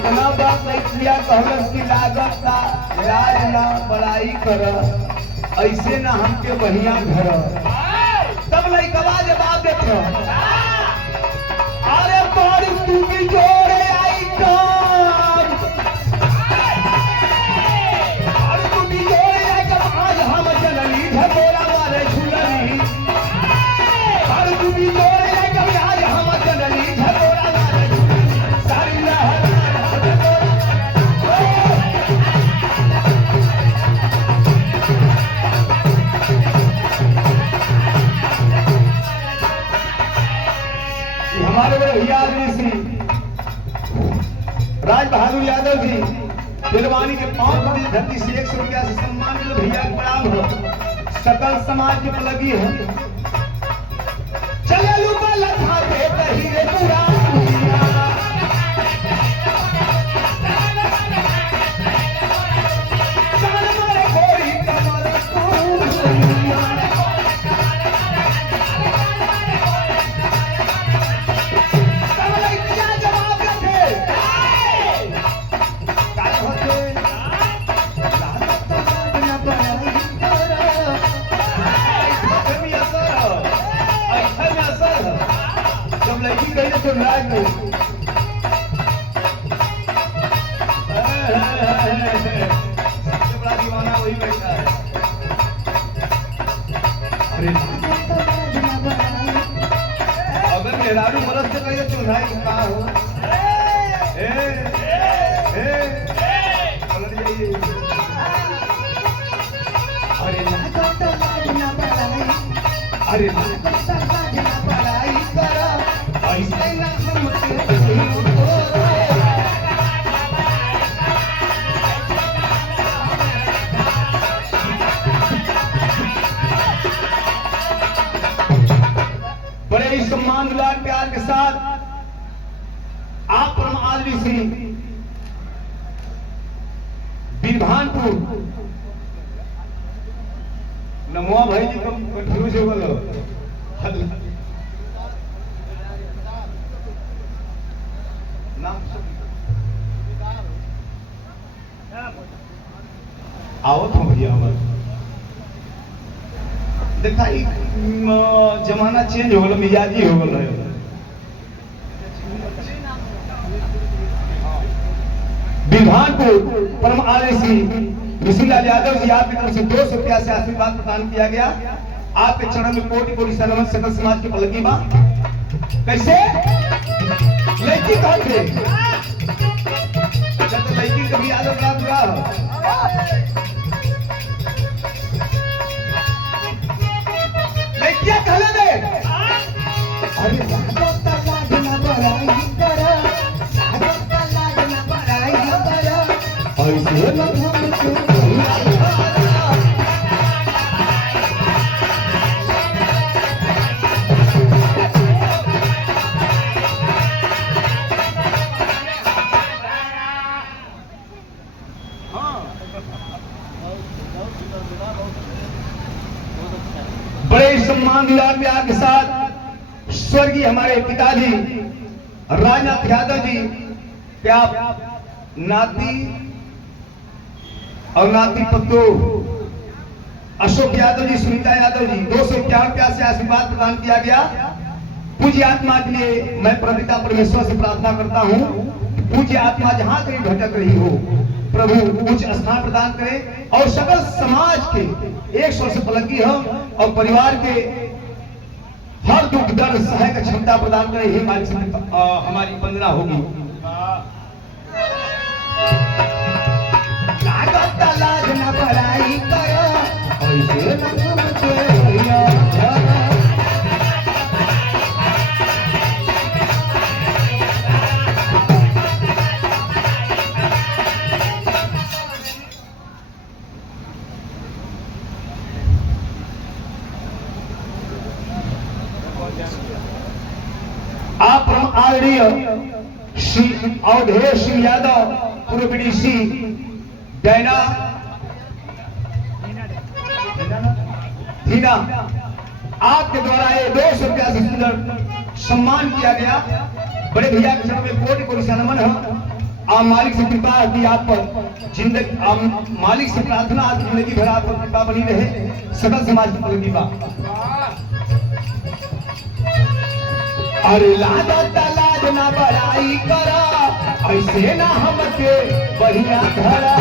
इतना बात नहीं किया कहलस की लागत का लाज ना बड़ाई कर ऐसे ना हमके बढ़िया घर तब लइकवा जवाब देत अरे बड़ी तू की जोड़े आई काम अरे तू की जोड़े आई काम आज हम जननी झकोरा मारे झुलनी अरे तू की जोड़े आई काम आज हम जननी झकोरा मारे झुलनी सारी लहर हमारे बड़े भैया आदमी श्री राज बहादुर यादव जी दिलवानी के 5 करोड़ धरती से 100 रुपया से सम्मान मिले भैया के प्रणाम हो सकल समाज के पलगी है चले लुका लखा पे कही रे पूरा चाल मारे कोई कमर लड़की कहीं तो राज नहीं सबसे बड़ा दीवाना वही बैठा है अरे अगर मेहरारू मरद से कहीं तो राज कहाँ हो पलट जाइए अरे अरे पढ़ाई करो ऐसे ना बड़े ही सम्मान दुलार प्यार के साथ आप परम आदमी श्री बिरभानपुर नमोआ भाई जी कम कंफ्यूज हो गए आवत हो भैया हमारे देखा जमाना चेंज हो गया मिजाजी हो गया बिरभानपुर परम आदर्शी ऋषिलाल यादव जी आपकी तरफ से 200 रुपया से आशीर्वाद प्रदान किया गया आपके चरण में कोटि कोटि सलाम सकल समाज के पलगी बा कैसे लड़की कहते जब लड़की कभी आदत ना पूरा लड़कियां कहले दे अरे लागत लाज ना बड़ाई कर लागत लाज ना बड़ाई कर ऐसे ना बड़े सम्मान दुलार प्यार के साथ स्वर्गीय हमारे पिताजी राजनाथ यादव जी क्या नाती और नाती पत्तो अशोक यादव जी सुनीता यादव जी 251 से आशीर्वाद प्रदान किया गया पूज्य आत्मा के लिए मैं प्रभुपिता परमेश्वर से प्रार्थना करता हूँ पूज्य आत्मा जहाँ कहीं भटक रही हो प्रभु उच्च स्थान प्रदान करे और सकल समाज के 100 से पलगी हो और परिवार के हर दुख दर्द सहाय की क्षमता प्रदान करे ही हमारी वंदना होगी लागत लाज न बड़ाई करो ऐसे न आप परम आदरणीय श्री अवधेश सिंह यादव पूर्व डीसी डैना धीना आपके द्वारा ये 200 रुपया से सुंदर सम्मान किया गया बड़े भैया के चरण में कोटि कोटि नमन है आप मालिक से कृपा है कि आप पर जिंदगी, आप मालिक से प्रार्थना आज जिंदगी भर आप पर कृपा बनी रहे, सकल समाज की प्रगति बा। अरे लाज ना बड़ाई करा, ऐसे ना हमके बढ़िया धरा।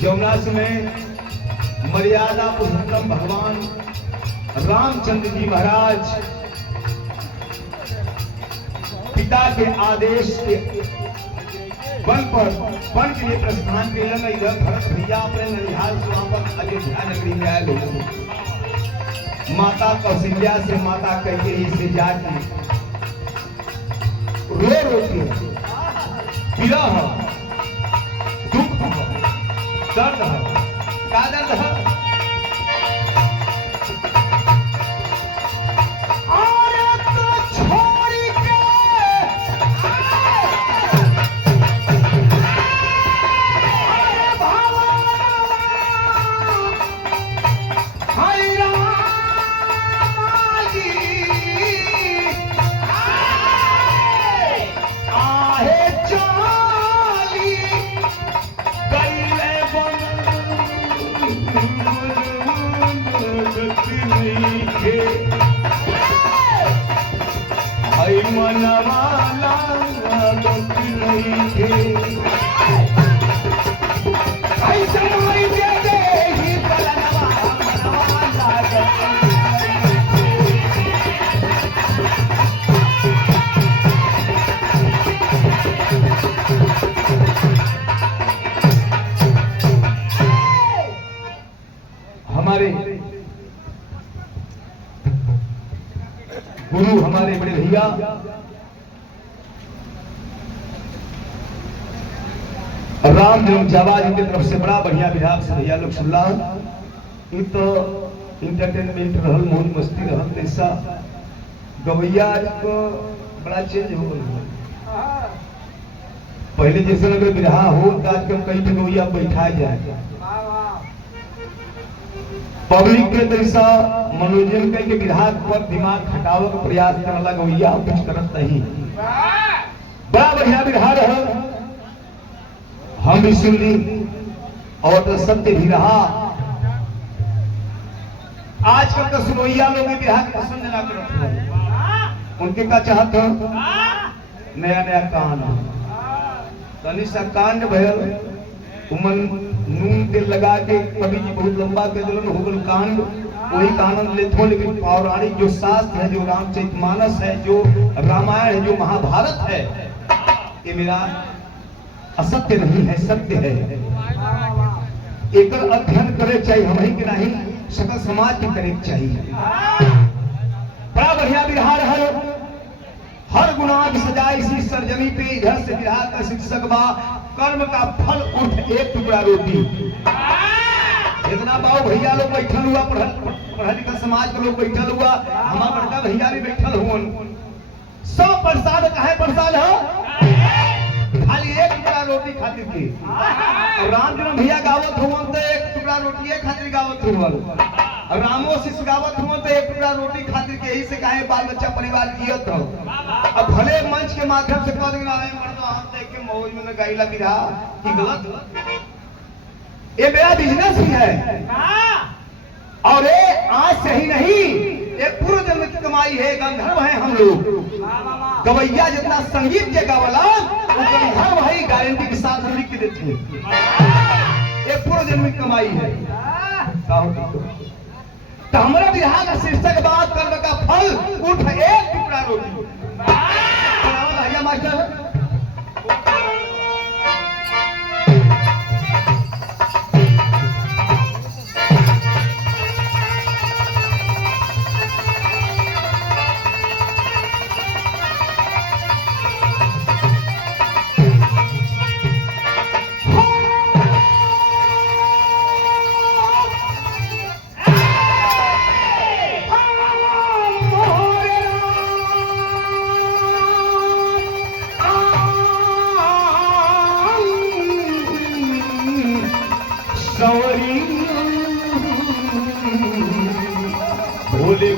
जमुना में मर्यादा पुरुषोत्तम भगवान रामचंद्र जी महाराज पिता के आदेश के बल पर वन के लिए प्रस्थान के लिए इधर भरत भैया अपने ननिहाल से वहां पर अयोध्या नगरी में आए लोग। माता कौशल्या से, माता कैकेयी से जाके रो रो के विरह, दुख, दर्द है, का दर्द है? हमारे गुरु, हमारे बड़े भैया राम जन्म जावा जी की तरफ से बड़ा बढ़िया विधान से भैया लोग सुनला। ये तो इंटरटेनमेंट रहल, मौज मस्ती रहल, ऐसा गवैया को बड़ा चेंज हो गया। पहले जैसे अगर विधा हो तो आजकल कई गवैया बैठा जाए, पब्लिक के जैसा मनोरंजन के विधा पर दिमाग हटावे का प्रयास करला गवैया कुछ करत नहीं। बड़ा बढ़िया विधा रहल, हम भी सुन ली और तो सत्य भी रहा। आजकल तो सुनोइया लोग बिहार पसंद ना करते, उनके का चाहत नया नया कांड, तनी सा कांड भयल उमन नून तेल लगा के कवि जी बहुत लंबा के दिलन हो गल कांड, वही कानन ले थो। लेकिन पौराणिक जो शास्त्र है, जो रामचरितमानस है, जो रामायण है, जो महाभारत है, ये मेरा असत्य नहीं है, सत्य है। एक अध्ययन करे चाहिए, हम ही के नहीं सकल समाज के करे चाहिए। बड़ा बढ़िया विहार है, हर गुनाह की सजा इसी सरजमी पे इधर से विहार का शिक्षक बा, कर्म का फल उठ एक टुकड़ा रोटी। इतना बाबू भैया लोग बैठल हुआ, पढ़ा लिखा समाज के लोग बैठल हुआ, हमारा बड़का भैया भी बैठल हुआ, सब प्रसाद काहे प्रसाद है खाली एक टुकड़ा रोटी खातिर के। और राम जन्म भैया गावत हुआ तो एक टुकड़ा रोटी खातिर गावत हुआ, और रामो शिष्य गावत हुआ तो एक टुकड़ा रोटी खातिर के। यही से काहे बाल बच्चा परिवार जियत हो। अब भले मंच के माध्यम से कह देना है मर्द हम देख के मौज में गाइला बिरा की गलत, ये मेरा बिजनेस भी है और ये आज से ही नहीं, ये पूर्व जन्म की कमाई है। गंधर्व है हम लोग, गवैया जितना संगीत के गावला वो गंधर्व है, गारंटी के साथ लिख के देते हैं, ये पूर्व जन्म की कमाई है। तो हमारा बिरहा का शीर्षक बात कर्म का फल उठ एक टुकड़ा रोटी। भैया मास्टर भोले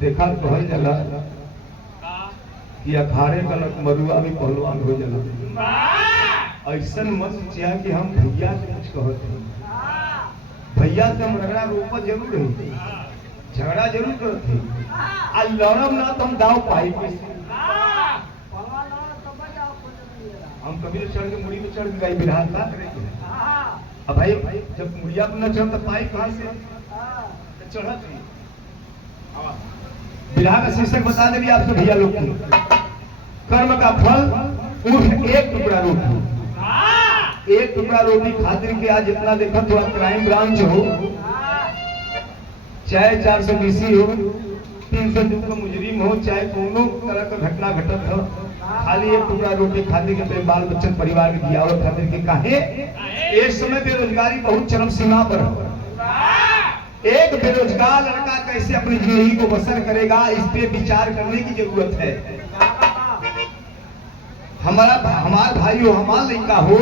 देखा तो है जला कि अखाड़े का मरुआ भी पहलवान हो जला। ऐसा मत सोचिया कि हम भैया से कुछ कहते हैं, भैया से हम रगड़ा रोपा जरूर है, झगड़ा जरूर करते आ लड़ब ना तो हम दाव पाई हम कभी तो चढ़ के मुड़ी में चढ़ गई बिरहा का करेंगे। अब भाई जब मुड़िया पर न चढ़ तो पाई कहां से चढ़त है। बिरहा का शीर्षक बता देंगे आपसे भैया लोग की, कर्म का फल उठ एक टुकड़ा रोटी। एक टुकड़ा रोटी खातिर के आज जितना देखा तो क्राइम ब्रांच हो, चाहे 420 हो, 302 का मुजरिम हो, चाहे कोनो तरह का घटना घटत हो, खाली एक टुकड़ा रोटी खातिर के अपने बाल बच्चन परिवार के दियावत खातिर के काहे। इस समय बेरोजगारी बहुत चरम सीमा पर है। एक बेरोजगार लड़का कैसे अपनी जिंदगी को बसर करेगा, इस पे विचार करने की जरूरत है। हमारा भाई हो, हमारा लड़का हो,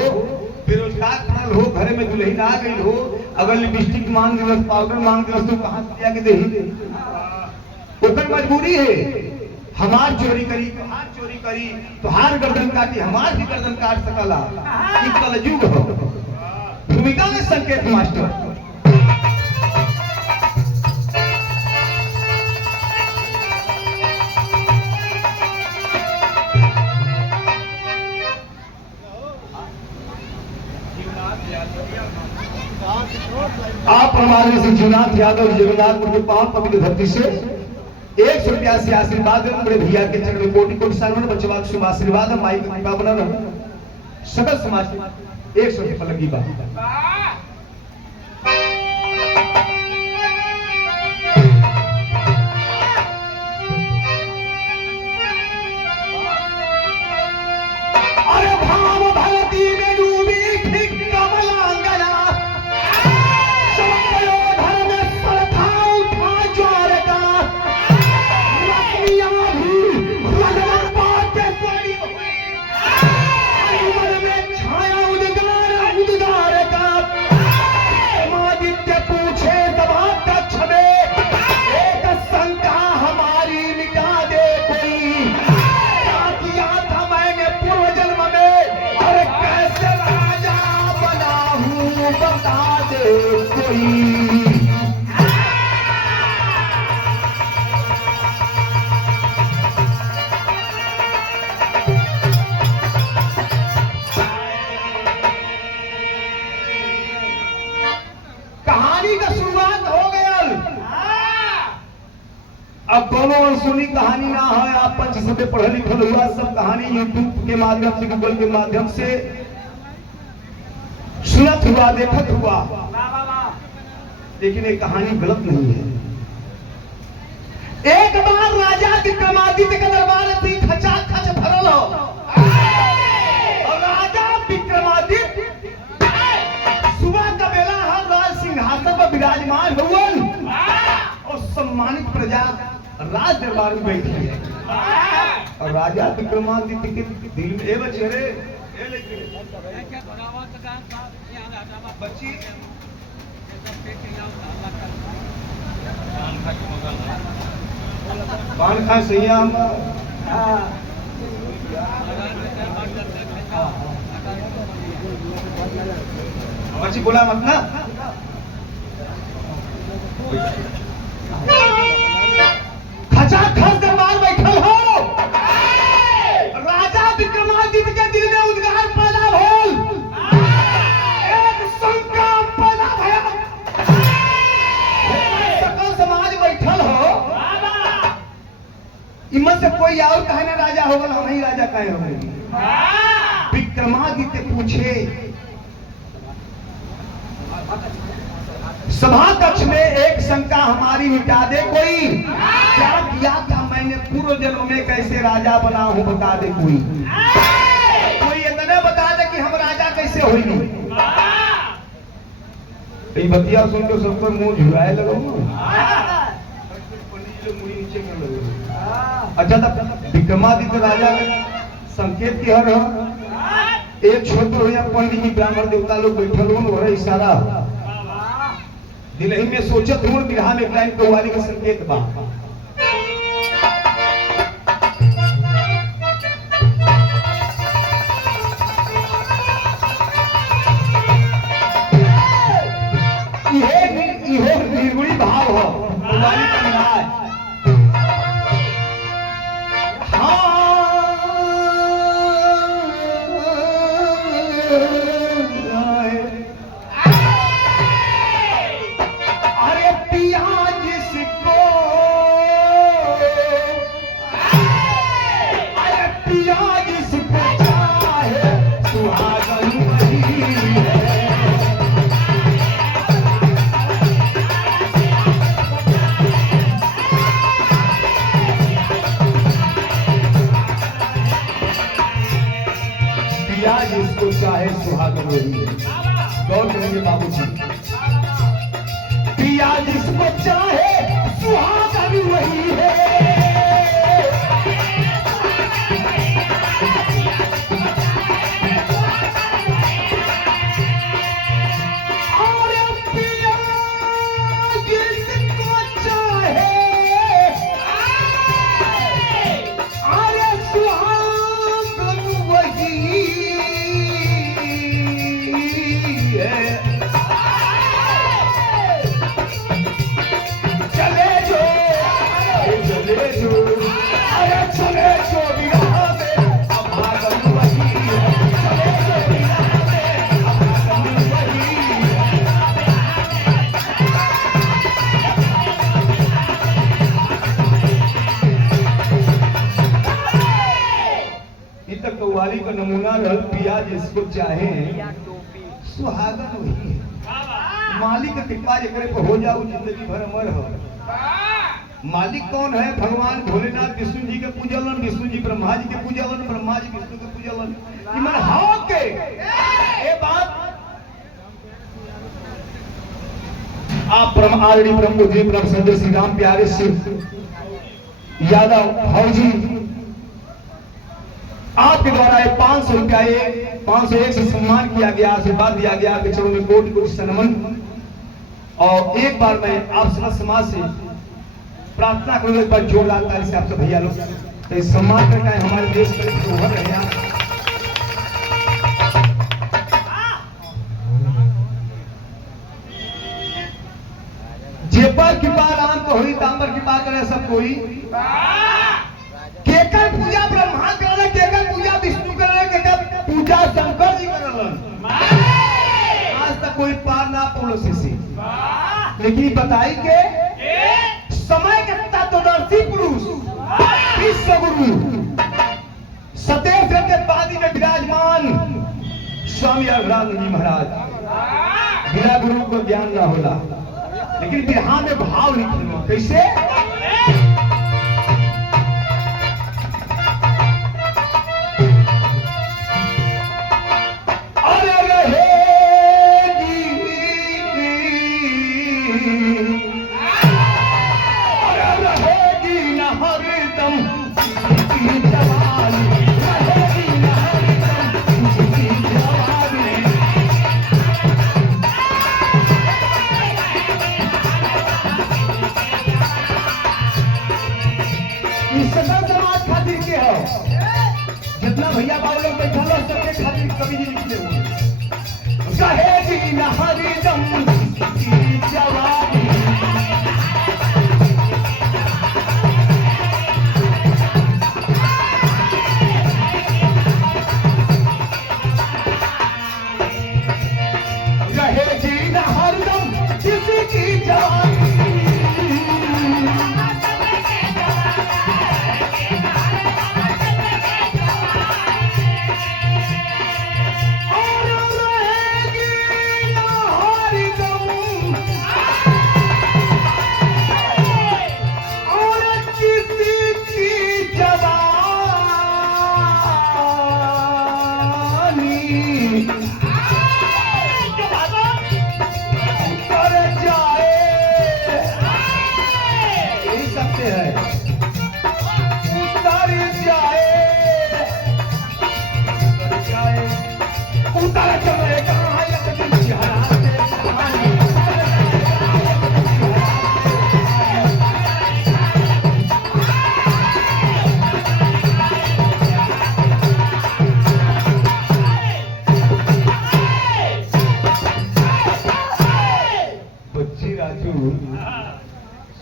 बेरोजगार पड़ल हो, घरे में दुल्हन आ गई हो, अगर लिपस्टिक मांग दिवस, पाउडर मांग दिवस तो कहां से लिया के दे, ओकर मजबूरी है। हमार चोरी करी तो हार चोरी करी तो हार गर्दन काटी, हमार भी गर्दन काट सकला। ई कलयुग हो। भूमिका में संकेत मास्टर आप हमारे से जीवनाथ यादव जगन्नाथपुर के पावन पवित्र धरती से 100 रुपया से आशीर्वाद है। बड़े भैया के चरण में कोटि कोटि सलाम, बचवा के शुभ आशीर्वाद है। माई कृपा बना रहे सकल समाज 100 रुपया लगी बात। कहानी का शुरुआत हो गया। अब कोनो अनसुनी कहानी ना है। आप पंच सब पढ़े लिखल हुआ, सब कहानी यूट्यूब के माध्यम से, गूगल के माध्यम से सुनत हुआ देखत हुआ, लेकिन ये कहानी गलत नहीं है। एक बार राजा विक्रमादित्य के दरबार थी खचाखच भरल हो, और राजा विक्रमादित्य सुबह का बेला हर राज सिंहासन पर विराजमान हुवन और सम्मानित प्रजा राज दरबार में बैठी है। और राजा विक्रमादित्य के दिल में ए बच्चे रे ए लेके बच्ची पान खा सही हम बच्ची बोला मत ना। खचाखच दरबार बैठल हो, राजा विक्रमादित्य के दिल में उद्गार पैदा होल, एक शंका पैदा भया। सकल समाज बैठल हो, इमत से कोई और कहे ना राजा होगा, हम ही राजा कहे होंगे। विक्रमादित्य पूछे, सभा कक्ष में एक शंका हमारी मिटा दे कोई, क्या किया था मैंने पूर्व जन्म में, कैसे राजा बना हूं बता दे कोई, इतना बता दे कि हम राजा कैसे होंगे। ये बतिया सुन के सबको मुंह झुराए लगो। अच्छा तब विक्रमादित्य राजा संकेत की हर एक छोटे हो या पंडित जी ब्राह्मण देवता लोग बैठल हो, इशारा दिलही में सोचत हूं, बिरहा में एक लाइन कव्वाली का संकेत बा। ये निर्गुणी भाव हो कव्वाली का न्याय। जिसको चाहे सुहागन वही है। गौर करेंगे बाबूजी, पिया जिसको चाहे सुहागन वही है। कव्वाली का नमूना रहल, पिया जिसको चाहे सुहागन वही है। मालिक कृपा जकरे पर हो जाओ जिंदगी भर अमर हो। मालिक कौन है? भगवान भोलेनाथ विष्णु जी के पूजलन, विष्णु जी ब्रह्मा जी के पूजलन, ब्रह्मा जी विष्णु के पूजलन। इमन हां के ए बात आप ब्रह्म आरडी ब्रह्म जी ब्रह्म संजय श्री राम प्यारे सिंह यादव फौजी, आपके द्वारा 500 रुपया 501 से सम्मान किया गया, आशीर्वाद दिया गया। आपके चरणों में कोटि कोटि नमन। और एक बार मैं आप समस्त समाज से प्रार्थना करूंगा, एक बार जोरदार ताली से आप सब भैया लोग तो इस सम्मान करके हमारे देश में उभर रहे हैं। जेपर की बात राम को हुई, तांबर की बात करे सब कोई। केकर पूजा ब्रह्मा करले, केकर पूजा विष्णु करले, केकर पूजा शंकर जी करलन। आज तक कोई पार ना पड़ो से। लेकिन बताई के समय के तत्वदर्शी पुरुष विश्व गुरु सतेज के पादी में विराजमान स्वामी अरविंद जी महाराज बिना गुरु को ज्ञान ना होला। लेकिन बिरहा में भाव लिखो कैसे? जितना भैया बाबू लोग बैठा लो सबके खातिर कभी नहीं लिखते हुए कहेगी न हरिदम की जवानी। कहेगी न हरिदम किसी की जवानी।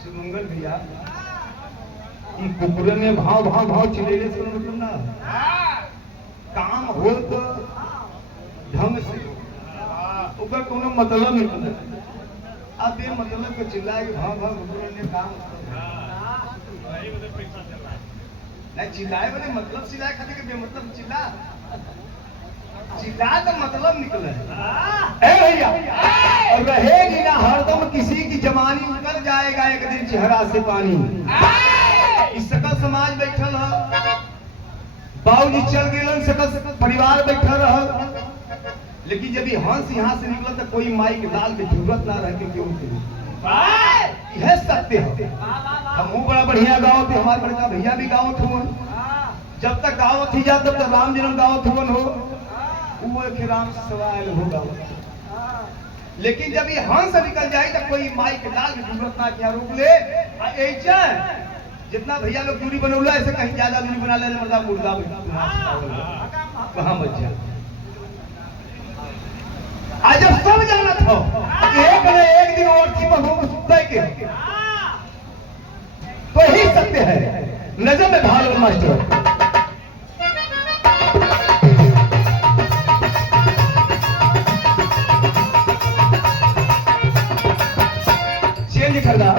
सुमंगल भैया कुकुर में भाव भाव भाव चिलेले से मतलब ना काम हो तो ढंग से ऊपर कोनो मतलब नहीं। अब ये मतलब को चिल्लाए कि भाव भाव कुकुर ने काम नहीं चिल्लाए वाले मतलब चिल्लाए खाते के बेमतलब चिल्ला तो मतलब निकला है भैया। और रहेगी ना हरदम किसी की जवानी उतर जाएगा एक दिन चेहरा से पानी। इस सकल समाज बैठल है बाबूजी चल गए सकल परिवार बैठल रह। लेकिन जब हंस यहाँ से निकला तो कोई माई के लाल की जरूरत ना रह क्यों यह सत्य है। हम बड़ा बढ़िया गाँव थे हमारे बड़का भैया भी गाँव थे। जब तक गाँव थी जा तब तक राम जन्म गाँव थुवन हो वो राम सवाल होगा। लेकिन जब ये हंस निकल जाए तो कोई माई के लाल की जरूरत ना क्या रोक ले। जितना भैया लोग दूरी बनौला ऐसे कहीं ज्यादा दूरी बना ले मुर्दा कहाँ बच जाए। आज जब सब जाना था एक दिन और थी के तो ही सत्य है। नजर में भालो मास्टर चेंज करना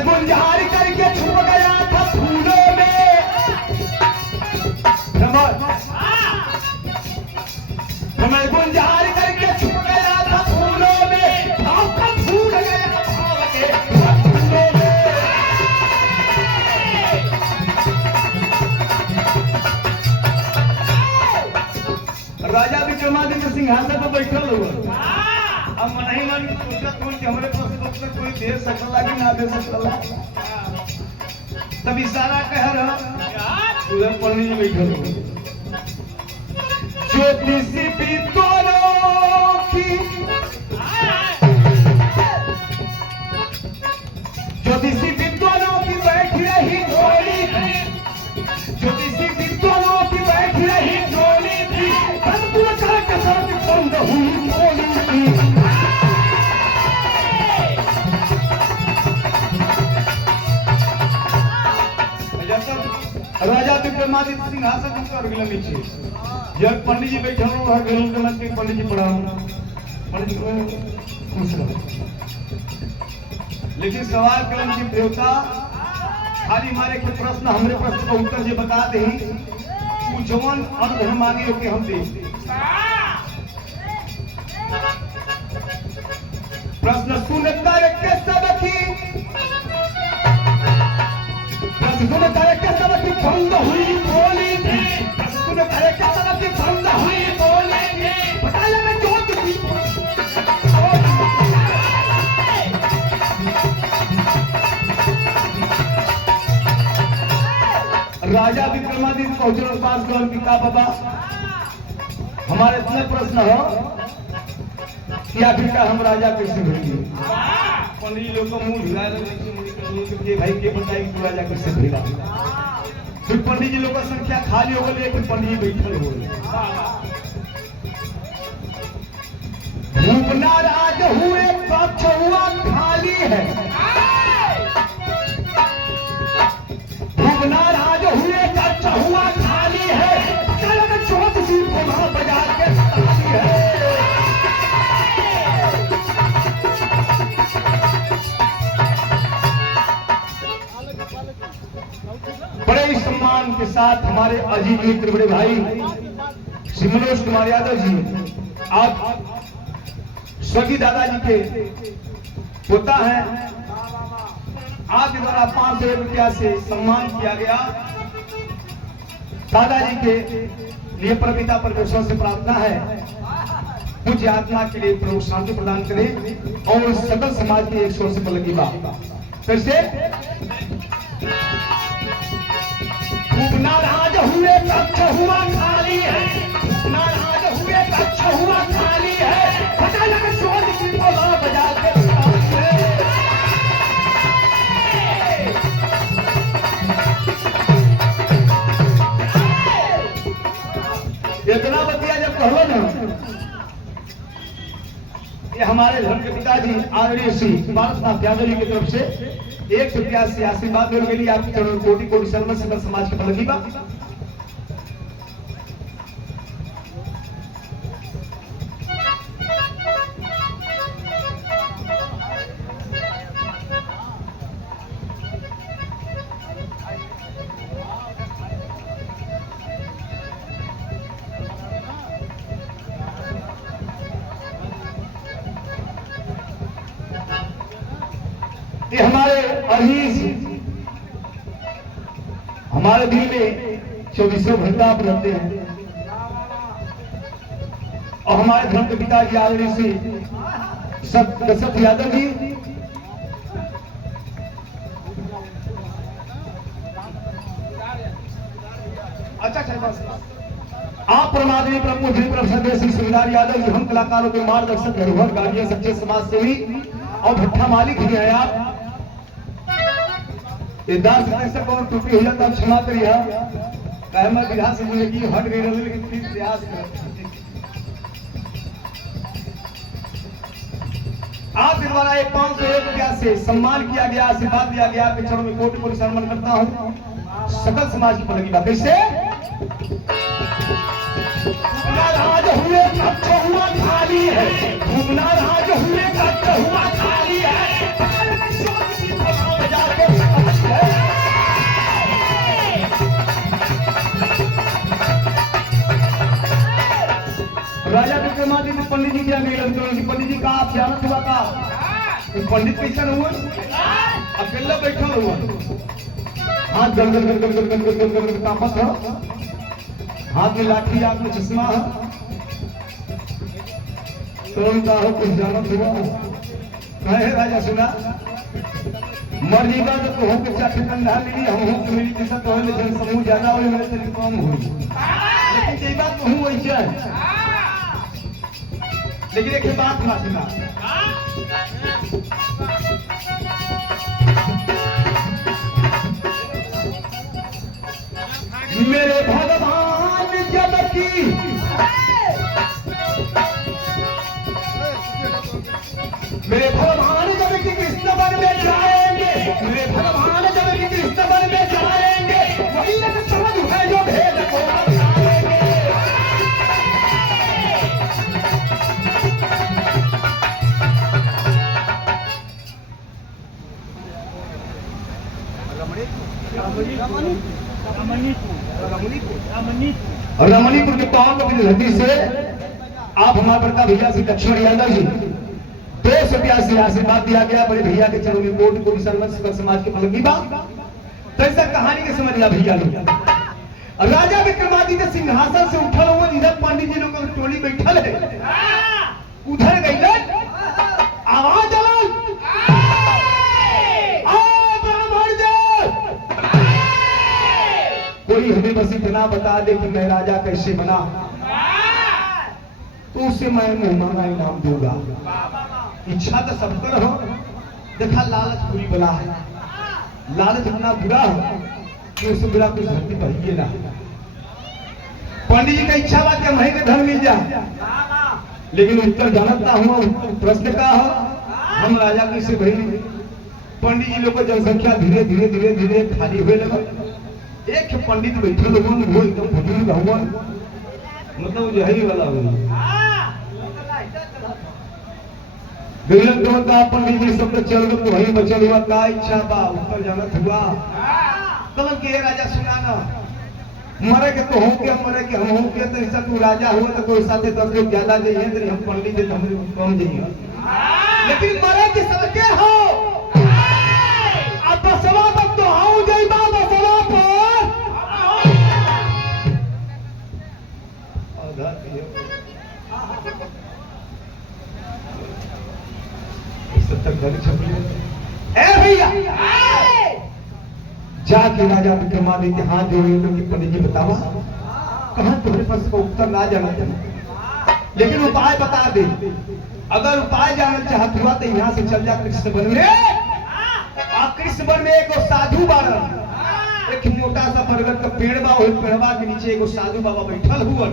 गुंजार करके छुप गया था फूलों में। गुंजार करके छुप गया था फूलों में। फूल गया भाव के फूलों में। राजा विक्रमादित्य सिंहासन पर बैठल हुआ। अब नहीं मन सोचा कौन कि हमारे पास तो कोई दे सकला कि ना दे सकला। तब इशारा कह रहा उधर पढ़ने में बैठल हो। ज्योतिषी भी दोनों की कसरत बंद हुई बोली की। राजा विक्रमादित्य सिंहासन पर गए नीचे, जब पंडित जी बैठे हो पंडित जी पढ़ा पंडित जी खुश रहो। लेकिन सवाल कलम की देवता खाली हमारे के प्रश्न हमरे प्रश्न का उत्तर जो बता दे तू जवन अर्ध मांगे के हम दे। प्रश्न सुनता है के सब की प्रश्न सुनता है के सब की बंद हुई बोली थी। प्रश्न सुनता है के सब की बंद हुई बोली थी। बताया मैं जो थी राजा विक्रमादित्य पहुंचने पास गौर की का बाबा हमारे इतने प्रश्न हो कि आखिरकार हम राजा कैसे भेजे। पंडित जी लोग को मुंह ढुला के भाई के बताए कि राजा कैसे भेजा। फिर पंडित जी लोग का संख्या खाली हो गई, फिर पंडित जी बैठल हो गए। भूपना राज हुए कक्ष हुआ खाली है। भूपना राज हुए कक्ष हुआ खाली है। चौथ सी वहां बाजार के खाली है। बड़े सम्मान के साथ हमारे अजीत मित्र बड़े भाई श्री मनोज कुमार यादव जी, आप स्वर्गीय दादाजी के पोता हैं। आपके द्वारा 500 रुपया से सम्मान किया गया। दादाजी के लिए परपिता परमेश्वर से प्रार्थना है मुझे आत्मा के लिए प्रभु शांति प्रदान करे और सकल समाज की एक स्वर से लगी बात कैसे नाराज हुए कक्ष हुआ खाली है। नाराज हुए कक्ष हुआ खाली है। पता लगे चोर की बोला बजा के इतना बतिया जब कहो ना ये हमारे धर्म के पिताजी आदरणीय श्री भारतनाथ यादव जी की तरफ से 1 रुपया से आशीर्वाद देने के लिए आपकी चरणों में कोटि कोटि सर्व सकल समाज के लगी बा। ये हमारे अजीज हमारे दिल में 24 घंटा आप रहते हैं और हमारे धर्म के पिताजी आदरणीय श्री दशरथ यादव जी अच्छा आप परमात्मा प्रमुख श्री सुविधार यादव जी हम कलाकारों के मार्गदर्शक धरोहर गार्जियन सच्चे समाज सेवी और भट्ठा मालिक ही है आप। दास से कौन टूटी हो जाता क्षमा करिए मैं विधान से मुझे की हट गई लेकिन फिर प्रयास कर आपके द्वारा 501 रुपया से सम्मान किया गया आशीर्वाद दिया गया आपके चरणों में कोटि कोटि सम्मान करता हूँ सकल समाज की पलगी बात कैसे राज हुए कक्ष हुआ खाली है। भूमना राज हुए कक्ष हुआ खाली है। राजा विक्रमादित्य पंडित जी क्या गए पंडित जी का आप जानत हुआ का पंडित कैसा हुआ अकेला बैठा हुआ हाथ गल गल गल गल गल गल गल गल तापत है हाथ में लाठी आंख में चश्मा है कौन का हो कुछ जानत हुआ कहे राजा सुना मर्जी का तो हो के चाटे ठंडा मिली हम हो के मिली जैसा तो है जन समूह ज्यादा हो मेरे से कम हो लेकिन ये बात तो हूं वैसे है लेकिन एक बात ना सुना मेरे भगवान जब की रमणीपुर के टॉन की धरती से आप हमारे बड़का भैया श्री लक्ष्मण यादव जी 200 रुपया से आशीर्वाद दिया गया। बड़े भैया के चरणों में कोटि कोटि सर्वस्व समाज के फल की बात। तो ऐसा कहानी के समझ लिया भैया लोग। राजा विक्रमादित्य सिंहासन से उठल हुआ, इधर पंडित जी लोग की टोली बैठल है, उधर गई आवाज कोई हमें बस इतना बता दे कि मैं राजा कैसे बना, तो उससे मैं मुंह इनाम दूंगा। इच्छा तो सब कर हो, देखा लालच बुरी बला है, लालच इतना बुरा है कि उससे बुरा कुछ धरती पहिए ना। पंडित जी का इच्छा बात क्या मही के धन मिल जाए, लेकिन उत्तर जानता हूँ प्रश्न का हो हम राजा कैसे भाई। पंडित जी लोग को जनसंख्या धीरे धीरे धीरे धीरे खाली हुए लगा। एक पंडित बैठे लोगों ने वो एकदम बुजुर्ग हुआ, मतलब यही वाला हुआ पंडित जी सब चल गए, वही बचल हुआ का इच्छा बा ऊपर जानत हुआ। कल के राजा सुना ना मरे के तो हो के मरे के हम हो के, तो ऐसा तू राजा हुआ तो कोई साथे 10 लोग ज्यादा जाइए, तो हम पंडित जी हम कम जाइए, लेकिन मरे के सब के हो अब बसवा तक तो हाउ जाइबा बसवा पर भैया जाके राजा विक्रमादित्य हाथ जोड़े कि पंडित जी बतावा कहां तुम्हारे पास का उत्तर ना जाना चाहिए, लेकिन उपाय बता दे। अगर उपाय जानना चाहत हुआ तो यहाँ से चल जा कृष्ण वन में। कृष्ण वन में एक साधु बारन, एक मोटा सा बरगद का पेड़ बा, वही पेड़वा के नीचे एगो साधु बाबा बैठल हुआ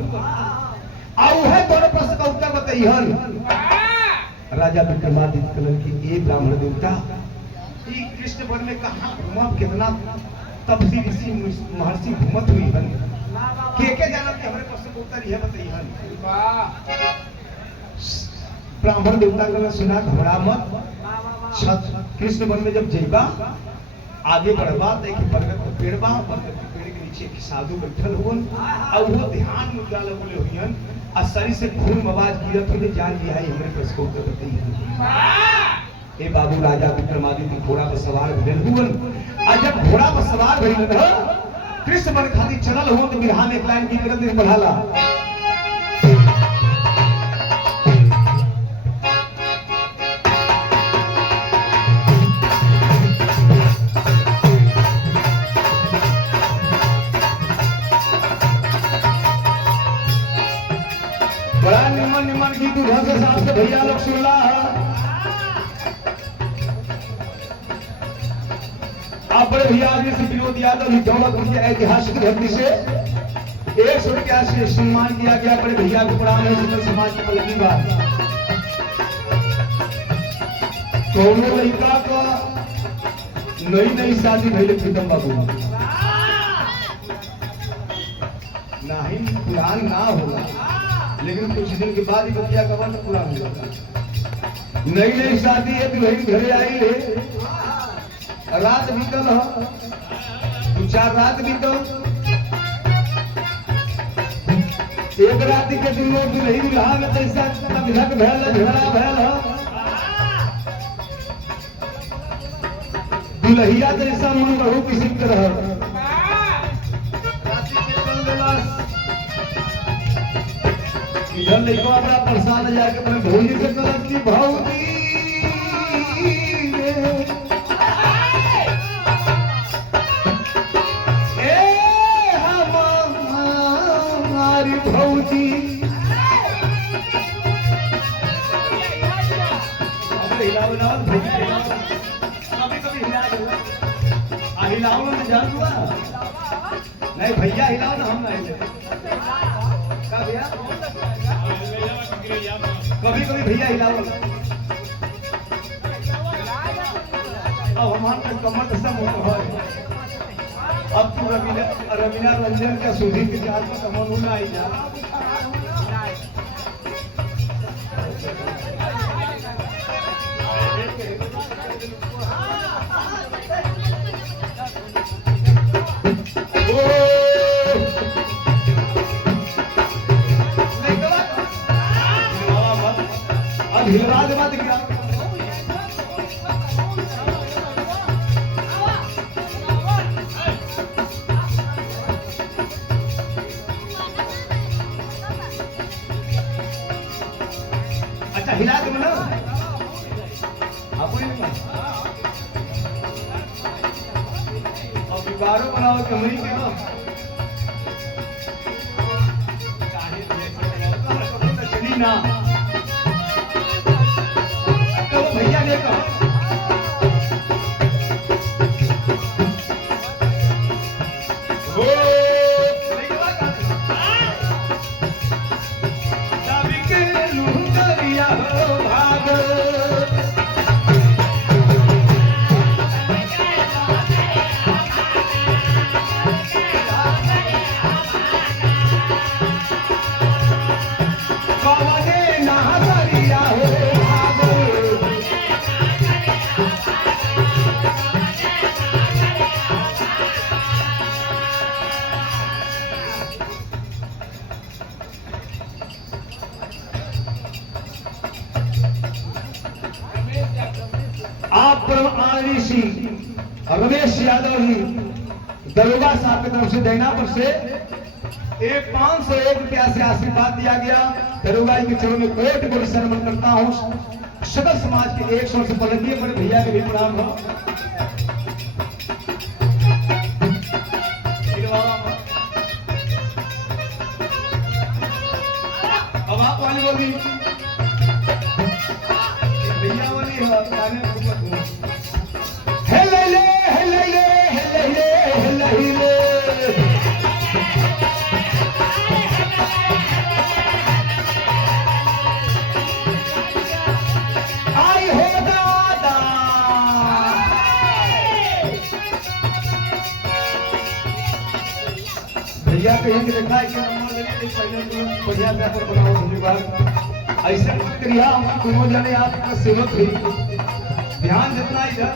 और वह दोनों प्रश्न का उत्तर बताइहन। राजा विक्रमादित्य कलन की एक ब्राह्मण देवता कृष्ण वन में कहा घुमा, कितना तपसी ऋषि महर्षि घूमत हुई हन, के जानत के हमरे प्रश्न का उत्तर यह बताइहन। ब्राह्मण देवता का सुना घबरा मत, कृष्ण वन में जब जइबा आगे बढ़वा तो एक बरगद का पेड़ बा, बरगद के पेड़ के नीचे एक साधु बैठल हुन और वो ध्यान मुद्रा लगले हुईन और शरीर से खून आवाज गिरत हुई, जान लिया है हमरे प्रश्न को उत्तर बताइए। ए बाबू राजा विक्रमादित्य घोड़ा पर सवार भेल हुन, और जब घोड़ा पर सवार भेल न कृष्ण वन खातिर चलल हो तो बिरहा में एक लाइन गीत करत बढ़ाला। बड़ा निमन निमन गीत उधर से साथ से भैया लोग सुनला है। आप बड़े भैया आदमी से विनोद यादव जी दौलतपुर के ऐतिहासिक धरती से 100 रुपया से सम्मान किया गया। बड़े भैया को प्रणाम है, सुंदर समाज की पलकी बात। कौनो लड़का का नई शादी भइले प्रीतम बाबू नहीं पुरान ना होला, लेकिन कुछ दिन के बाद ही बतिया कबर तो पूरा हो जाता। नई शादी है, दुल्हन घरे आई है, रात बीतल हो 2-4 रात बीतल, एक रात के दिन लोग दुल्हन दुल्हा में जैसा झक भैल झगड़ा भैल हो, दुल्हिया जैसा मन रहू किसी तरह इधर लड़का बड़ा परेशान जाके अपने भौजी से कहत कि भौजी ए हमारी भौजी हिलाओ ना कभी कभी हिलाओ ना जान हुआ नहीं भैया हिलाओ ना हम नहीं क्या भैया कभी कभी भैया हिलाओ। अब हमारे कमर सब है, अब तू रवीना रंजन का सुधी के जात में कमर होना आई जा। अब हिलवा दे बात क्या। अच्छा हिला दे ना अब बिगाड़ो बनाओ कमरी के ना चली ना तो भैया ने कहा आप परम आदरणीय श्री रमेश यादव जी दरोगा साहब की तरफ से दैनापुर से एक 501 रुपया से आशीर्वाद दिया गया। दरोगा जी के चरणों में कोटि कोटि शर्मन करता हूँ। सदर समाज के 100 से बुलंदी बड़े भैया के भी प्रणाम हो। अब आप वाली बोली भैया वाली आई हो दादा भैया कहीं देखा है कि बढ़िया बेहतर बनाओ धन्यवाद। ऐसे मत करिए हम दोनों जने आपका सेवक ही ध्यान जितना इधर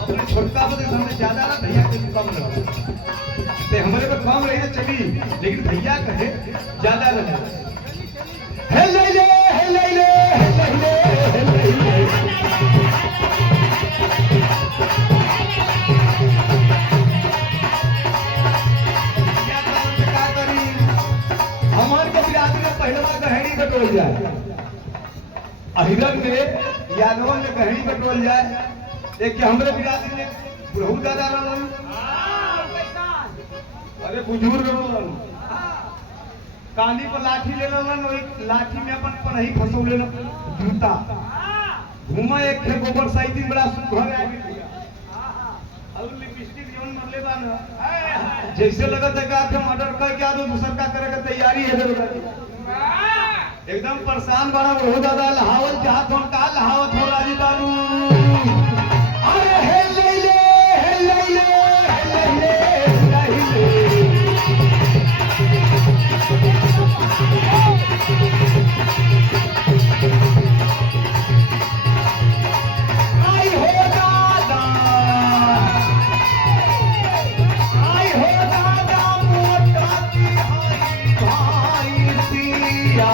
अपने छोटका बदे हमने ज्यादा ना भैया के कम रहो ते हमारे पर कम रही तो चली लेकिन भैया कहे ज्यादा रहे। हे ले ले हे ले ले हे ले ले हे ले ले हमारे को बिरादरी में पहले बार गहरी बटोल जाए अहिरन में यादवन में गहरी बटोल जाए एक हमारे बिरादरी में बहुत ज्यादा रहन अरे बुजुर्ग रहन कानी पर लाठी ले रहन वही लाठी में अपन पनही फंसौले न जूता घुमा एक खे गोबर साइड बड़ा सुघर आ गई और लिपस्टिक जौन मरले बा न जैसे लगत है कि मर्डर करके आ दो दूसर का करे के तैयारी है एकदम परेशान बड़ा बहुत ज्यादा लहावत चाहत हो का लहावत हो राजी बाबू अरे हे ले ले हे ले ले हे ले ले आई हो दादा आई हो दादा मोटा की भाई पिया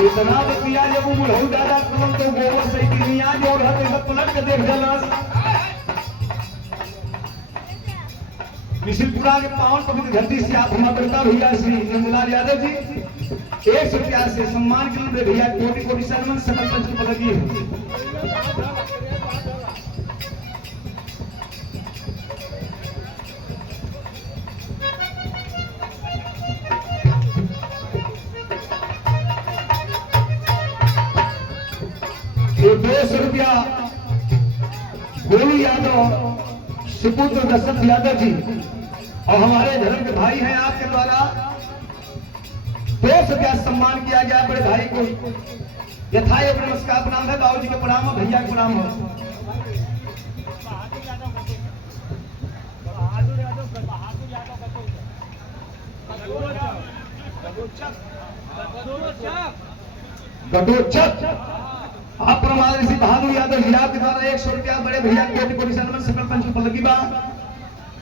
इतना बतिया जब वो बुढ़ऊ दादा तुम तो गोबर से नहीं आज और हते सब पलट के देख जलास मिसिलपुरा के पावन पवित्र धरती से आप हमारे बेटा भैया श्री नंदलाल यादव जी 100 रुपया से सम्मान के लिए भैया कोटि कोटि सम्मान सकल पंच की पदक दिए। ये 200 रुपया गोलू यादव सुपुत्र दशरथ यादव जी और हमारे धर्म के भाई हैं आपके द्वारा 200 रुपया सम्मान किया गया बड़े भाई को यथाय नमस्कार प्रणाम है बाबू जी के प्रणाम भैया के प्रणाम हो घटोत्कच। आप प्रमाण ऋषि बहादुर यादव जिला के द्वारा 100 रुपया बड़े भैया कोटि कोटि सन्मान सकल पंच पलकी बा।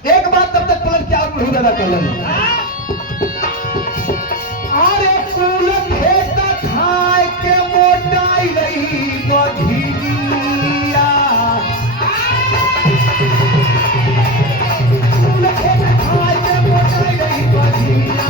एक बात तब तक पलट क्या बहुत ज्यादा कर लेना। अरे कुल खेत खाए के मोटाई रही बधिया, कुल खेत खाए के मोटाई रही बधिया,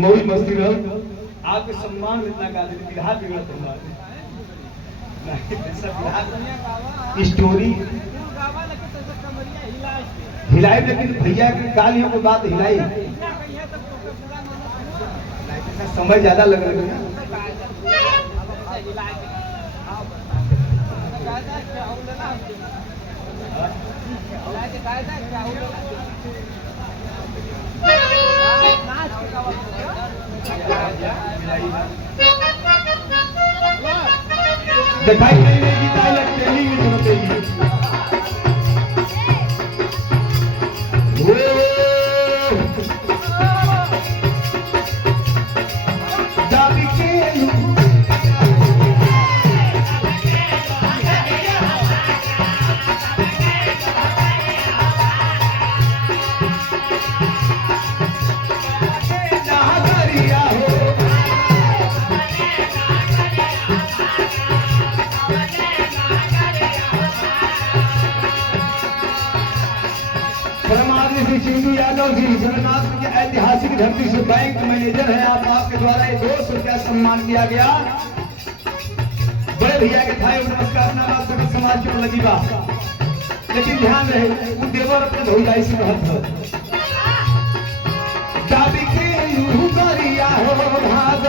मौज मस्ती रह आपके सम्मान में इतना गा देते बिहार बिगड़ा तुम्हारा स्टोरी हिलाई, लेकिन भैया की गालियों की बात हिलाई समय ज्यादा लग रहा है। दिखाई नहीं गीता टेली में चलते यादव जी जगन्नाथ की ऐतिहासिक धरती से बैंक मैनेजर है। आपके द्वारा ये 200 रुपया सम्मान किया गया। बड़े भैया के थाए नमस्कार नाम सकल समाज की लगी बात, लेकिन ध्यान रहे वो देवर अपने भौजाई से कहत चाबी के यूं करिया हो भाग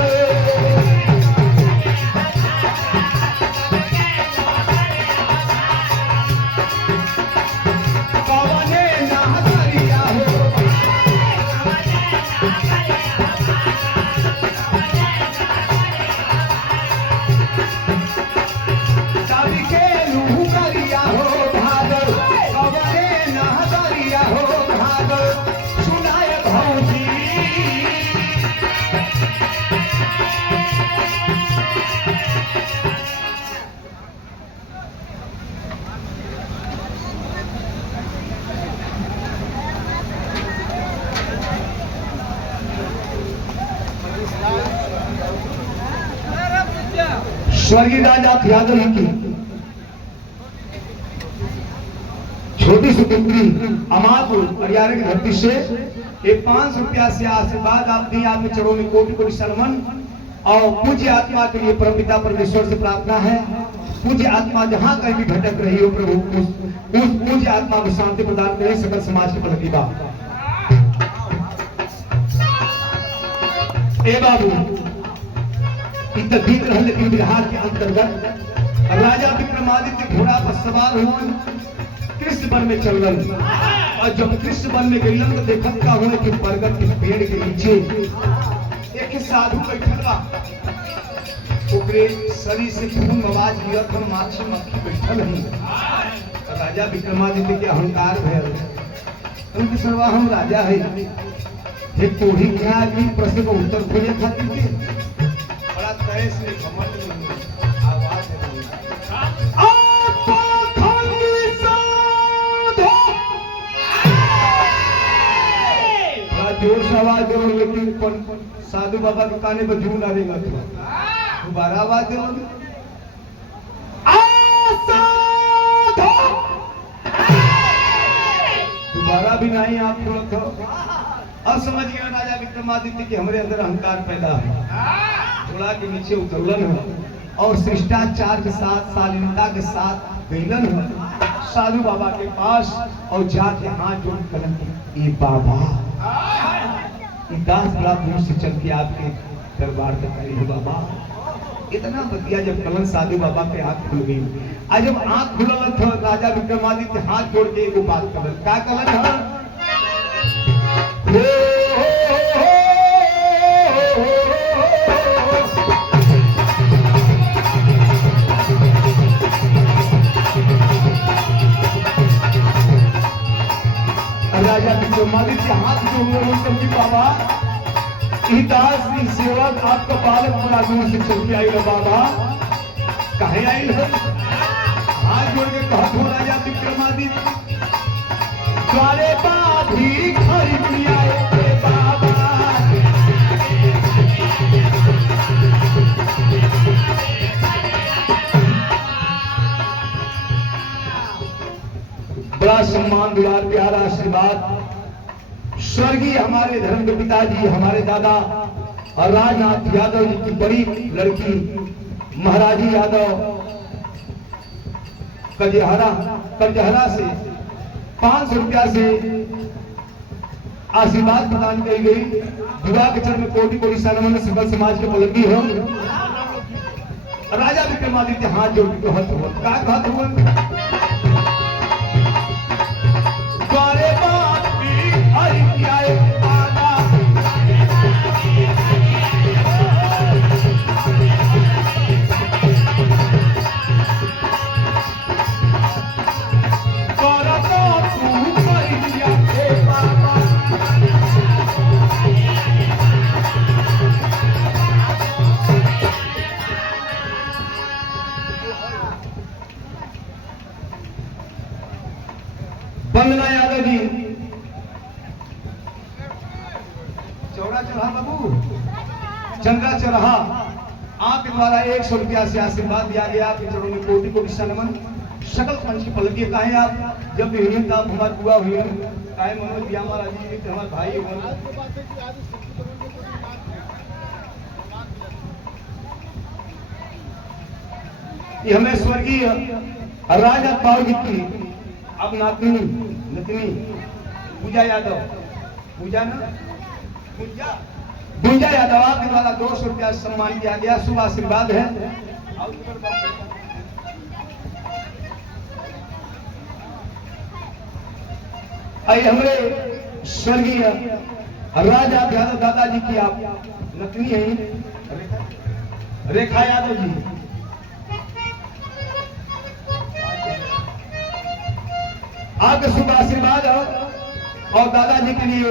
स्वर्गीय राजा यादव की छोटी सी पुत्री अमादपुर हरियाणा की धरती से ये 500 रुपया से आशीर्वाद आप दी। आपके चरणों में कोटि कोटि सलाम और पूज्य आत्मा के लिए परमपिता परमेश्वर से प्रार्थना है। पूज्य आत्मा जहां कहीं भी भटक रही हो प्रभु उस पूज्य आत्मा को शांति प्रदान करें। सकल समाज के प्रति बात ए बाबू बीत रहा, लेकिन बिहार के अंतर्गत राजा विक्रमादित्य घोड़ा पर सवार हुए कृष्ण वन में चल रहे। और जब कृष्ण वन में गई तो देखत का हुए कि बरगद के पेड़ के नीचे एक साधु बैठल बा। ओकरे शरीर से खून आवाज लिया था, माछी मक्खी बैठल रही। राजा विक्रमादित्य के अहंकार भयल उनके सर्वा हम राजा है ये कोढ़ी क्या आदमी प्रश्न को उत्तर खोजे खातिर के बड़ा तैस में घमंड में आवाज जोर से आवाज दो, लेकिन साधु बाबा के काने पर जून आएगा दोबारा आवाज दो। दोबारा भी नहीं आप बोलते हो। अब समझ गया राजा विक्रमादित्य के हमारे अंदर अहंकार पैदा है, घोड़ा के नीचे उतरलन है और शिष्टाचार के साथ शालीनता के साथ गईलन है साधु बाबा के पास और जाके हाथ जोड़ कर ये बाबा दास बड़ा दूर से चल के आपके दरबार तक आई है बाबा। इतना बतिया जब कलन साधु बाबा के आंख खुल गई। आज जब आंख खुलल था राजा विक्रमादित्य हाथ जोड़ के एगो बात कलन का कलन है राजा विक्रमादित्य हाथ जोड़ जी बाबा ई दास ई सेवक आपका बालक बड़ा दूर से चल के आई है बाबा कहे आई है हाथ जोड़ के कहत हो राजा विक्रमादित्य द्वारे बाधी खरी आए बाबा बड़ा सम्मान दुलार प्यारा आशीर्वाद स्वर्गीय हमारे धर्म के पिताजी हमारे दादा और राजनाथ यादव जी की बड़ी लड़की महाराजी यादव कजहरा से 500 रुपया से आशीर्वाद प्रदान की गई विवाह के चरण में कोटि कोटि सन्मान सकल समाज के बुलंदी हो राजा विक्रमादित्य हाथ जोड़ के कहत हुआ द्वारे बात भी हरि आए बाबा वंदना यादव जी चौड़ा चौराहा बाबू चंद्रा चौराहा आपके द्वारा 100 रुपया से आशीर्वाद दिया गया आपके चरणों में कोटि कोटि सन्मान सकल पंच की पलकी कहे आप जब भी हुई तब हमारे बुआ हुई काहे मनोज भैया महाराज जी हमारे भाई ये हमें स्वर्गीय राजा पाल जी की अब नतनी पूजा यादव पूजा यादव आपके द्वारा 200 रुपया सम्मान किया गया शुभ आशीर्वाद है हमारे स्वर्गीय राजा यादव दादाजी की आप नतनी है रेखा यादव जी आपके शुभ आशीर्वाद और दादाजी के लिए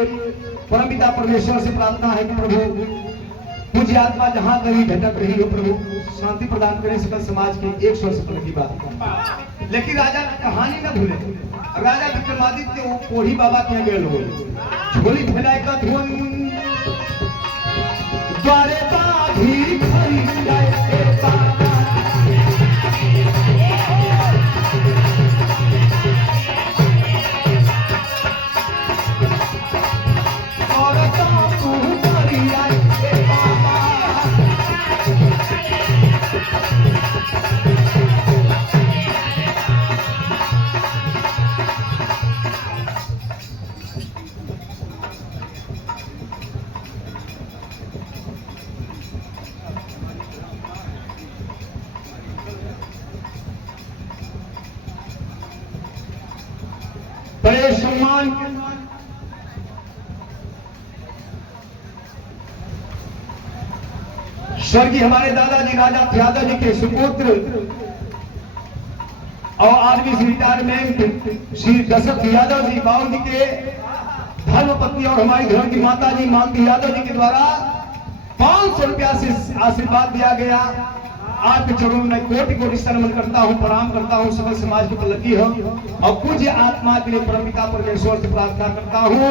परमपिता परमेश्वर से प्रार्थना है कि प्रभु पूज्य आत्मा जहां कहीं भटक रही हो प्रभु शांति प्रदान करें सकल समाज की 100 से की बात लेकिन राजा कहानी न भूले राजा विक्रमादित्य वो कोढ़ी बाबा के गए हो झोली फैलाए का धुन द्वारे बाधी खरी जाए बाबा बड़े सम्मान स्वर्गीय हमारे दादाजी राजा यादव जी के सुपुत्र और आर्मी से रिटायरमेंट श्री दशरथ यादव जी बाबू जी के धर्मपत्नी और हमारी घर की माता जी मालती यादव जी के द्वारा 500 रुपया से आशीर्वाद दिया गया आपके चरणों में कोटि कोटि सन्मान करता हूँ प्रणाम करता हूँ सकल समाज की पलकी हो और पूज्य आत्मा के लिए परमपिता परमेश्वर से प्रार्थना करता हूँ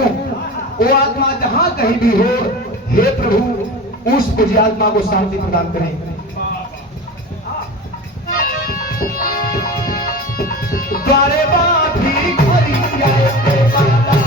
वो आत्मा जहाँ कहीं भी हो हे प्रभु उस पूज्य आत्मा को शांति प्रदान करें द्वारे बाधी खरी आए बाबा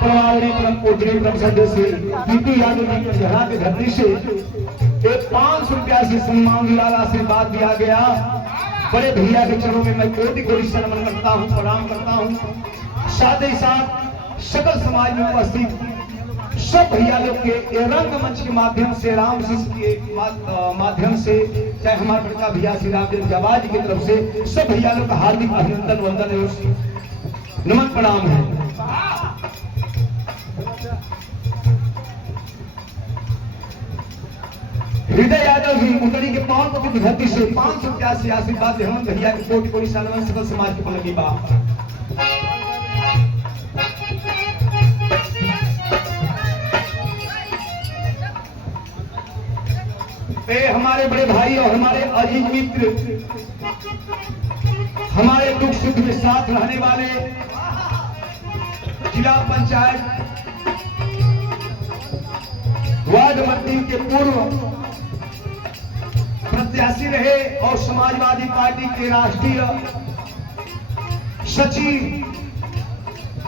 परमावड़ी परम पूजनीय परम सदस्य श्री पीपी यादव जी के यहाँ की धरती से एक 500 रुपया से सम्मान दुलार आशीर्वाद दिया गया। बड़े भैया के चरणों में मैं कोटि कोटि नमन करता हूँ, प्रणाम करता हूँ। साथ ही साथ सकल समाज में उपस्थित सब भैया लोग के रंगमंच के माध्यम से, राम शिष्य के माध्यम से, चाहे हमारे बड़का भैया श्री रामदेव जवाज की तरफ से सब भैया लोग का हार्दिक अभिनंदन वंदन एवं नमन प्रणाम है। हृदय यादव जी उतरी के पवन पति की धरती से 500 रुपया से आशीर्वाद हेमंत भैया के कोटि कोटि सलाम सकल समाज के पलकी बा। हमारे बड़े भाई और हमारे अजीज मित्र, हमारे दुख सुख में साथ रहने वाले जिला पंचायत वार्ड नंबर 3 के पूर्व प्रत्याशी रहे और समाजवादी पार्टी के राष्ट्रीय सचिव,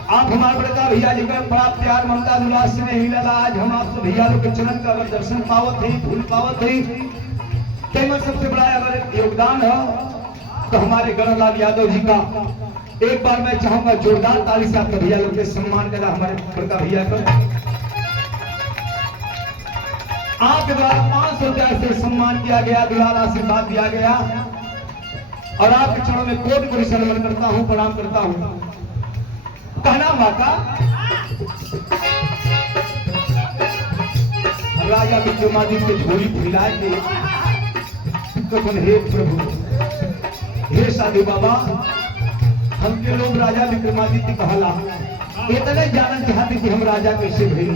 आप हमारे बड़का भैया जी का बड़ा प्यार ममता दुलार से नहीं मिला। आज हम आप सब भैया लोग के चरण का अगर दर्शन पावत है, फूल पावत है, तो सबसे बड़ा अगर योगदान है तो हमारे गणलाल यादव जी का। एक बार मैं चाहूंगा जोरदार ताली से आपके भैया लोग के सम्मान करना। हमारे बड़का भैया का आपके द्वारा 500 रुपया से सम्मान किया गया, दुलार आशीर्वाद दिया गया और आपके चरणों में कोटि कोटि नमन करता हूँ, प्रणाम करता हूँ। कहना माता राजा विक्रमादित्य के झोली फैला के कथन, हे प्रभु, हे साधु बाबा, हमके लोग राजा विक्रमादित्य कहला, इतने जानना चाहते कि हम राजा कैसे भइल।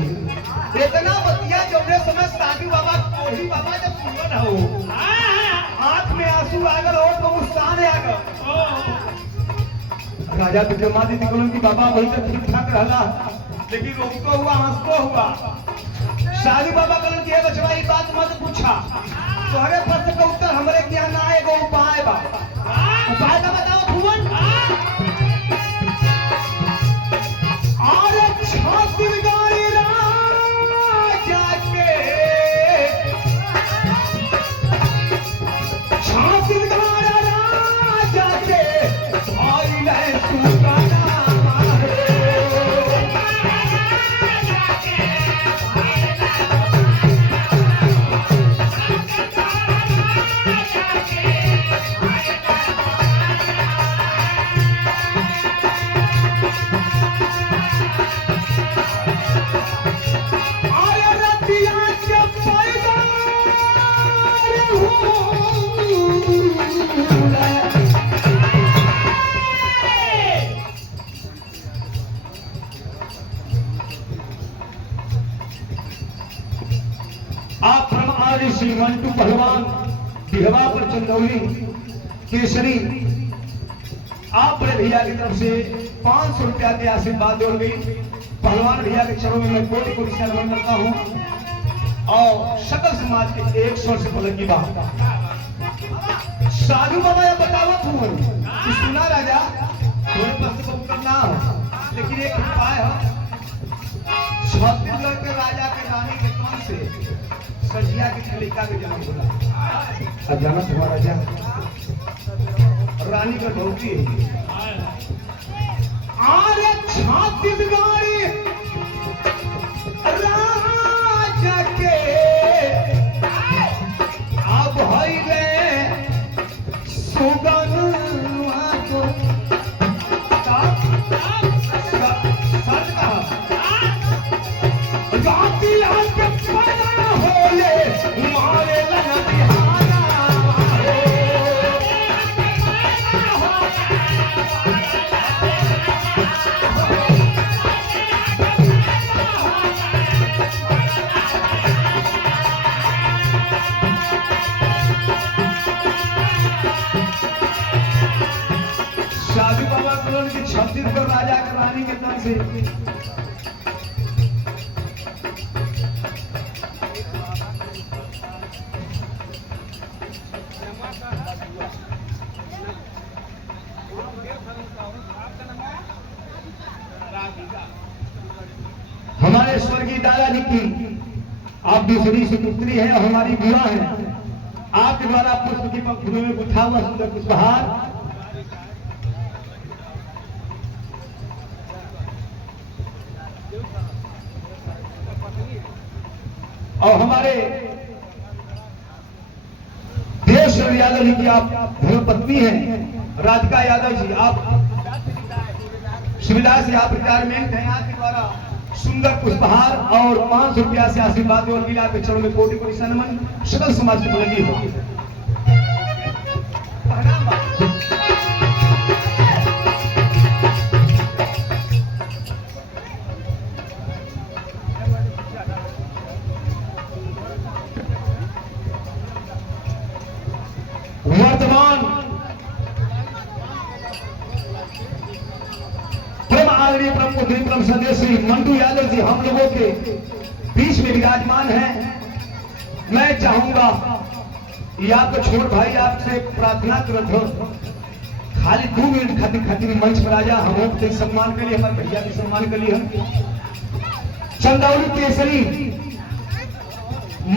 इतना बतिया जौने समय साधु बाबा कोढ़ी बाबा जब सुनन हो, आंख में आंसू आ गए और तो मुस्कान आ गए। राजा विक्रमादित्य कहलन कि बाबा वही तो ठीक ठाक रहला, लेकिन रोकतो हुआ, हंसतो हुआ। साधु बाबा कहलन कि बचवा ये बात मत पूछा, तोहरे प्रश्न का उत्तर हमरे के यहाँ ना एगो उपाय बा। उपाय का बताओ भुवन। अरे छत्तीसगढ़ी राजा के, छत्तीसगढ़ राजा के भाई ले सुगाना श्री मंटू पहलवान बिहवा पर चंदौली केसरी, आप बड़े भैया की तरफ से 500 रुपया के आशीर्वाद दे गई। पहलवान भैया के चरणों में मैं कोटि कोटि नमन करता हूँ और सकल समाज के 100 से पलक की बात। साधु बाबा ये बताओ कि सुना राजा थोड़े पास को करना हो, लेकिन एक उपाय है। छत्तीसगढ़ के राजा के रानी के कौन से सजिया के लड़का के जन्म होला। जाना तुम्हारा राजा रानी का धोती है। अरे छत्तीसगढ़ी राजा के अब है सुगन छत्तीसगढ़ राजा के रानी के नाम से आपका नाम है? हमारे स्वर्गीय दादाजी की आप दूसरी सुपुत्री है और हमारी बुआ है, आपके द्वारा पुष्प की फूलों में गुथा हुआ सुंदर पुष्पहार और हमारे देश यादव जी की आप धर्मपत्नी हैं राधिका यादव जी, आप सुविधा से आप रिटायरमेंट हैं, आपके द्वारा सुंदर पुष्पहार और 500 रुपया से आशीर्वाद और मिला के चरणों में कोटि कोटि सम्मान सकल समाज की बुलंदी होगी। वर्तमान परम आदरणीय परम पुत्री परम संदेशी मंटू यादव जी हम लोगों के बीच में विराजमान हैं। मैं चाहूंगा ये आपका छोट भाई आपसे प्रार्थना करत हो, खाली 2 मिनट खातिर मंच पर आ जा, हम के सम्मान के लिए, हमारे भैया के सम्मान के लिए हम चंदौली केसरी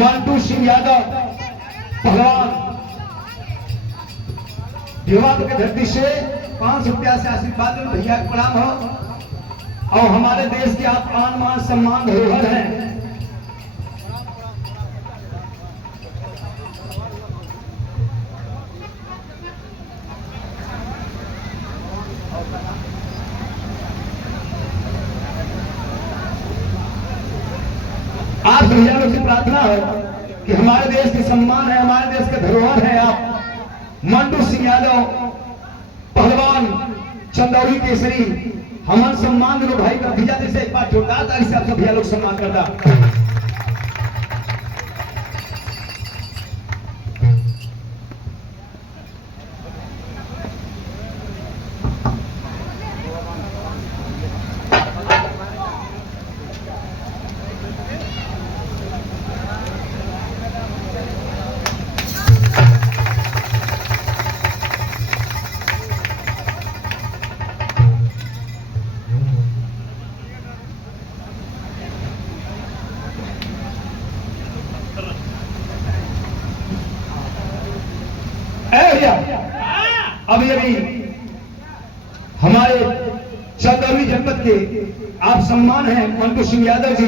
मंटू सिंह यादव पहलवान युवा के धरती से 500 रुपया से आशीर्वाद भैया को प्रणाम हो और हमारे देश के आप आन मान सम्मान धरोहर हैं। आप भैया लोग से प्रार्थना है कि हमारे देश के सम्मान है, हमारे देश के धरोहर है आप मंटू सिंह यादव पहलवान चंदौली केसरी हमारे सम्मान दो भाई का भैया से एक बार जोरदार ताली से आप सब भैया लोग सम्मान करता। अभी अभी हमारे चंदौली जनपद के आप सम्मान हैं मंटू सिंह यादव जी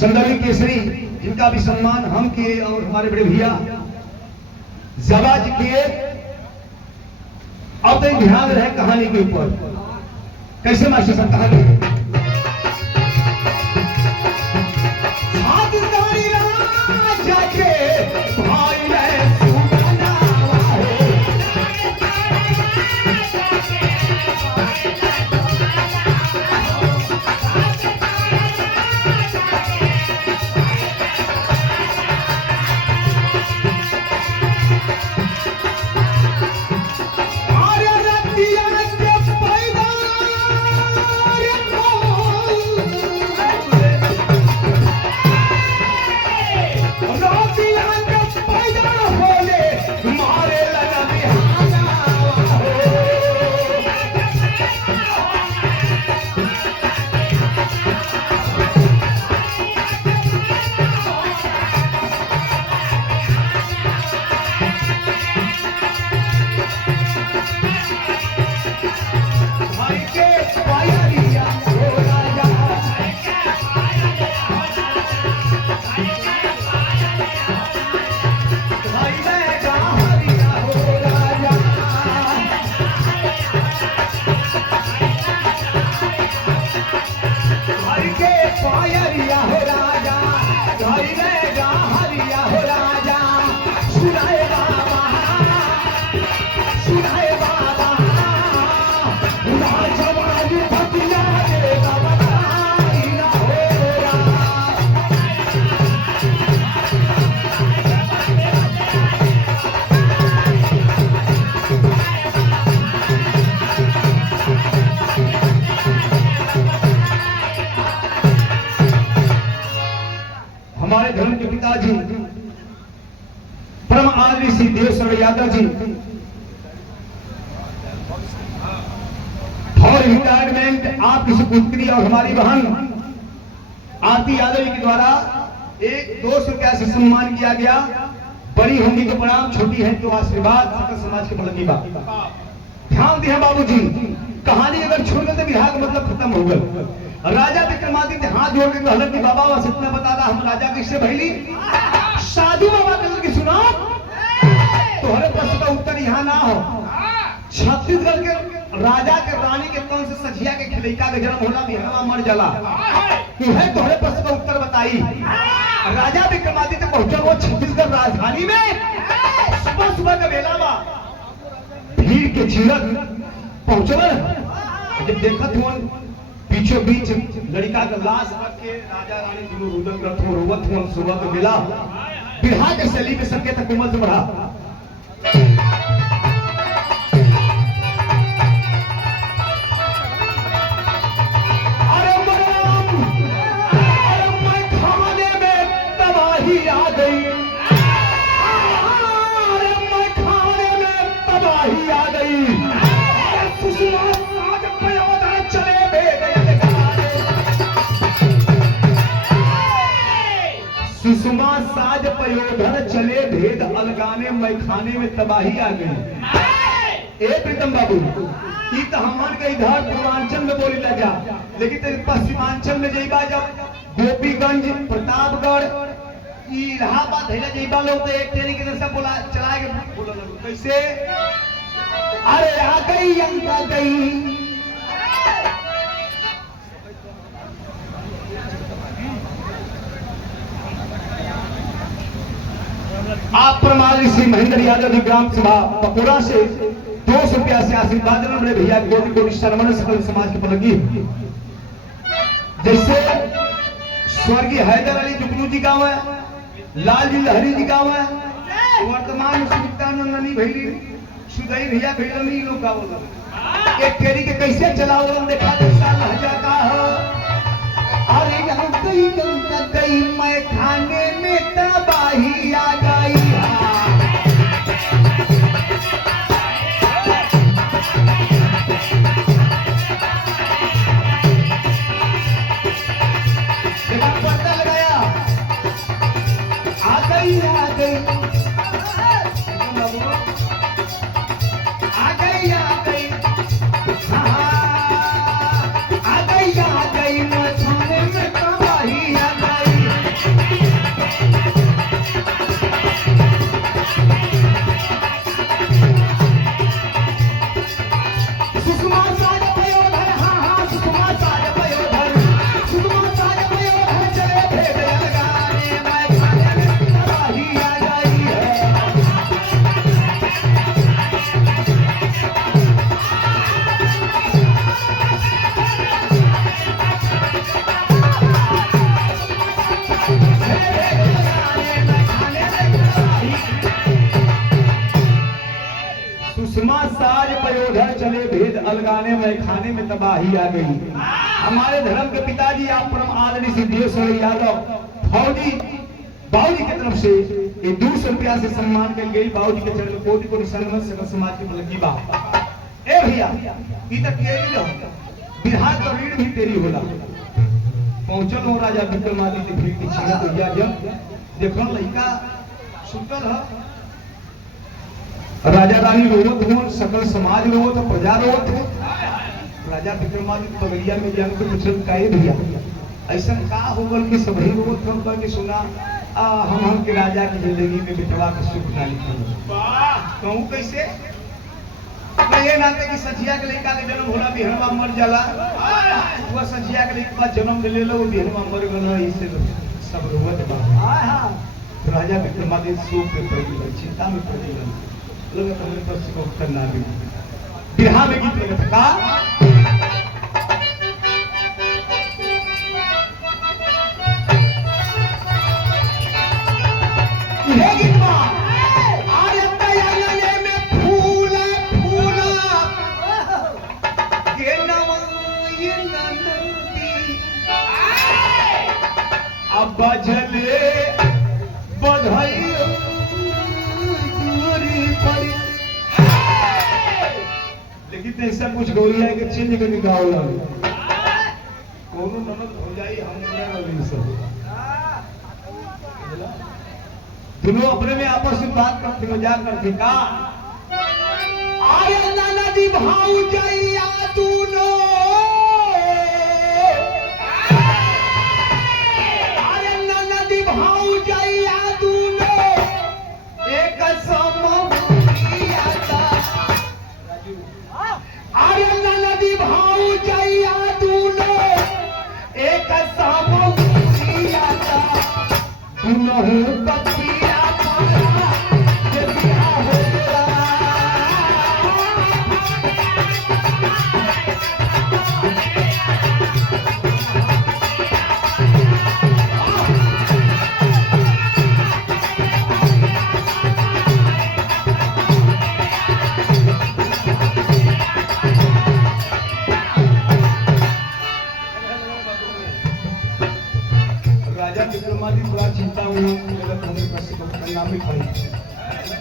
चंदौली केसरी, जिनका भी सम्मान हम किए और हमारे बड़े भैया जबा जी किए। अब तक ध्यान रहे कहानी के ऊपर, कैसे मास्टर साहब कहानी हमारे धर्म के पिताजी परम आदरणीय श्री देव यादव जी फॉर रिटायरमेंट आपकी सुपुत्री और हमारी बहन आरती यादव जी के द्वारा एक 200 रुपया से सम्मान किया गया। बड़ी होंगी तो प्रणाम, छोटी है तो आशीर्वाद, सकल समाज के बलगी बात। ध्यान दिया बाबूजी, कहानी अगर छोड़ गए तो विधा का मतलब खत्म हो गया। राजा विक्रमादित्य हाथ जोड़ के कहलन कि बाबा बस इतना बता दा, हम राजा किससे भइली? साधु बाबा कहलन कि सुना, तोहरे प्रश्न का उत्तर यहाँ ना हो। छत्तीसगढ़ के राजा के रानी के कौन से सझिया के खिलैका के जन्म होला, बिहनवा मर जाला, है तोहरे प्रश्न का उत्तर बताई। राजा विक्रमादित्य पहुंचल वो छत्तीसगढ़ राजधानी में। सुबह सुबह का बेला बा, भीड़ के चीरक पहुंचल। जब देखत हुआ बीचों बीच लड़का का लाश रख के राजा रानी दोनों रुदन करत हो, रोवत हुआ। सुबह का बेला बिरहा के शैली में सबके तक उमर से बढ़ा। सुषमा साज पयोधर चले भेद अलगाने, मैखाने में तबाही आ गई। ए प्रीतम बाबू, ई तो हमन के इधर पूर्वांचल में बोली ला जा, लेकिन तेरे पश्चिमांचल में जइबा जब गोपीगंज, प्रतापगढ़, इलाहाबाद हैला जइबा लोग तो एक तरीके से बोला चलाए के बोला कैसे, अरे आ गई अंका गई। आप परमाल श्री महेंद्र यादव जी ग्राम सभा पकोड़ा से 200 रुपया से आशीर्वाद बड़े भैया कोटि कोटि शर्मन सकल समाज के पलगी। जैसे स्वर्गीय हैदर अली जुगनू जी गाँव है, लाल जी लहरी जी गाँव है, वर्तमान सुल्तानी भैली सुदई भैया भैली लोग गाँव एक फेरी के कैसे चलाओ देखा लहजा का हो। अरे गई मैं खाने में तबाही आ गई। पर्दा लगाया, आ गई आ गई आ गई आ गई आ गई आ गई मैं खाने में तबाही आ गई। सुषमा साज पयोधर, हाँ हाँ सुषमा साज पयोधर, सुषमा साज पयोधर चले भेद अलगाने, मैं खाने में तबाही आ गई है। सुषमा साज पयोधर चले भेद अलगाने, मैं खाने में तबाही आ गई। हमारे धर्म के पिताजी आप परम आदरणीय सिद्धेश्वर यादव फौजी बाबूजी की तरफ से ये 200 रुपया से सम्मान कर गई। बाबूजी के चरण कोटि कोटि शर्मन सकल समाज की बलगी बा। ए भैया ई तक केरी रहो, बिहार का रीढ़ भी तेरी होला। पहुंचल हो राजा विक्रमादित्य भीड़ की छीना तो गया। जब देखो लड़का सुतल है, राजा रानी रोवत हो, सकल समाज रोवत हो, प्रजा रोवत हो। राजा विक्रमादित्य बगलिया में जान के पूछल काहे भैया ऐसा का होगल कि सभी रोवत हम कह के सुना हम के राजा की जिंदगी में बिटवा के सुख ना लिखल। कहूं कैसे ये नाते कि सझिया के लड़का के जन्म होला बिहनवा मर जाला, वो सझिया के लड़का जन्म ले लो बिहनवा मर गला, इससे सब रोवत बा। तो राजा विक्रमादित्य शोक में पड़ गए, चिंता में पड़ गए। लोग अपने प्रश्न को उत्तर ना दे। बिरहा में गीत लगा था ये गीत अब बजले बधाई लेकिन ऐसा कुछ गौरिया के चेंज करने का होला कोनो ननद हो जाई हम वाली सब दोनों अपने में आपस में बात करते मजाक करते का आरे नाना जी भाऊ जाइया दोनों आरे नाना जी भाऊ जाइया दोनों एक समूहिया था आरे नाना जी भाऊ जाइया दोनों एक समूहिया था दोनों पतिया राजा विक्रमादित्य बड़ा चिंता हुआ जगत हमें कष्ट गंगा में खड़ी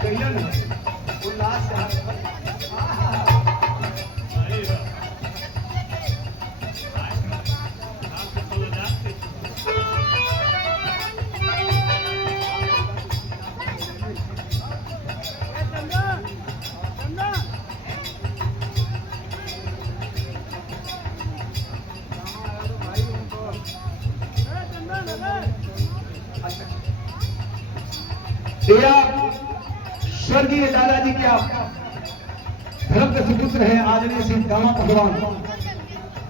कहिए ना उल्लास स्वर्गीय दादाजी क्या धर्म के सुपुत्र है आदरणीय श्री दामा भगवान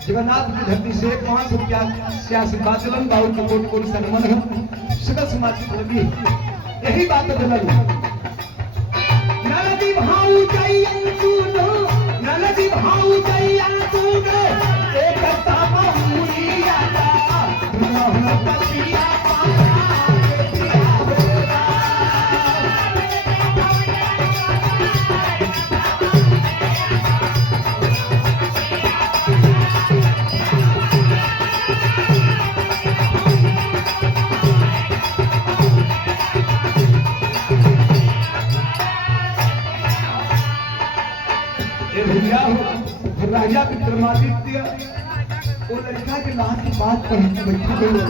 जगन्नाथ की धरती से 5 रुपया से आशीर्वाद दिलन बाबू के कोटि कोटि सन्मान है सकल समाज की लगी यही बात दिलन ननदी भाऊ जाइया तूनो ननदी भाऊ जाइया तूनो एक तामा मुनिया दा तुम पतिया राजा विक्रमादित्य वो लड़का के लाश की बात पर बैठा गई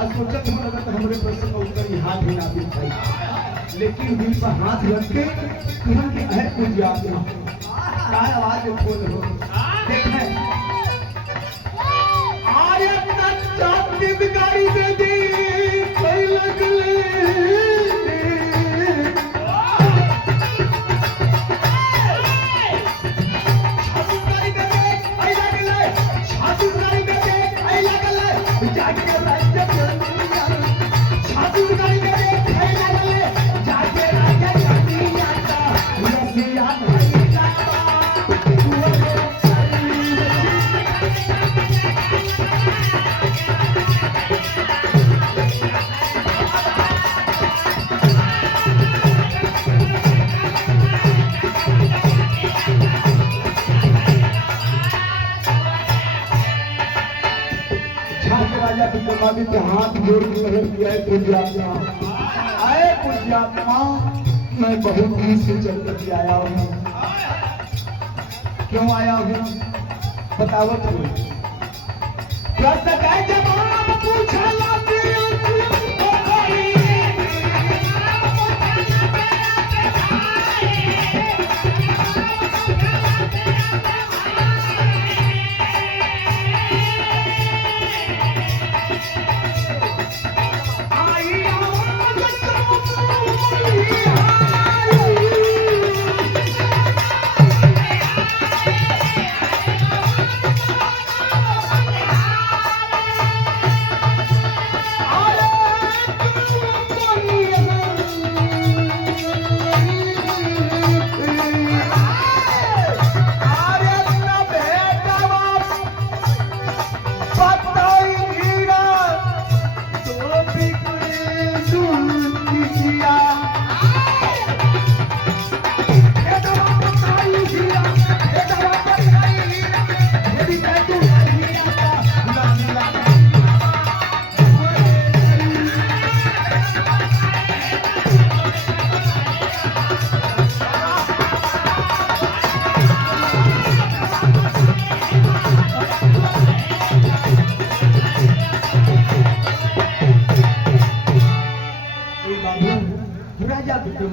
आज सोचत हम लगत हमरे प्रश्न का उत्तर ही हाथ ही ना दे पाई लेकिन दिल पर हाथ रख के तुरंत है कुछ याद नहीं काय आवाज खोल हो देखे आरे तक की गाड़ी दे दी कोई लगले विक्रमादित्य हाथ जोड़ के प्रकट किया है पूज्यात्मा आए पूज्यात्मा मैं बहुत दिन से चल कर आया हूँ क्यों आया हूँ बतावत हूँ जवाब पूछा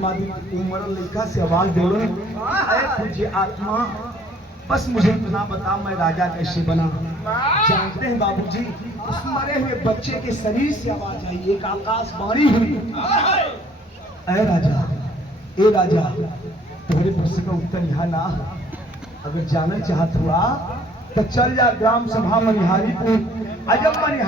विक्रमादित्य उमर लड़का से आवाज बोलो, अरे पूज्य आत्मा, बस मुझे इतना बता मैं राजा कैसे बना। जानते हैं बाबूजी, उस मरे हुए बच्चे के शरीर से आवाज आई, एक आकाशवाणी हुई, अरे राजा, ए राजा, तुम्हारे प्रश्न का उत्तर यहाँ ना, अगर जानना चाहत हुआ तो चल जा ग्राम सभा मनिहारीपुर। अजब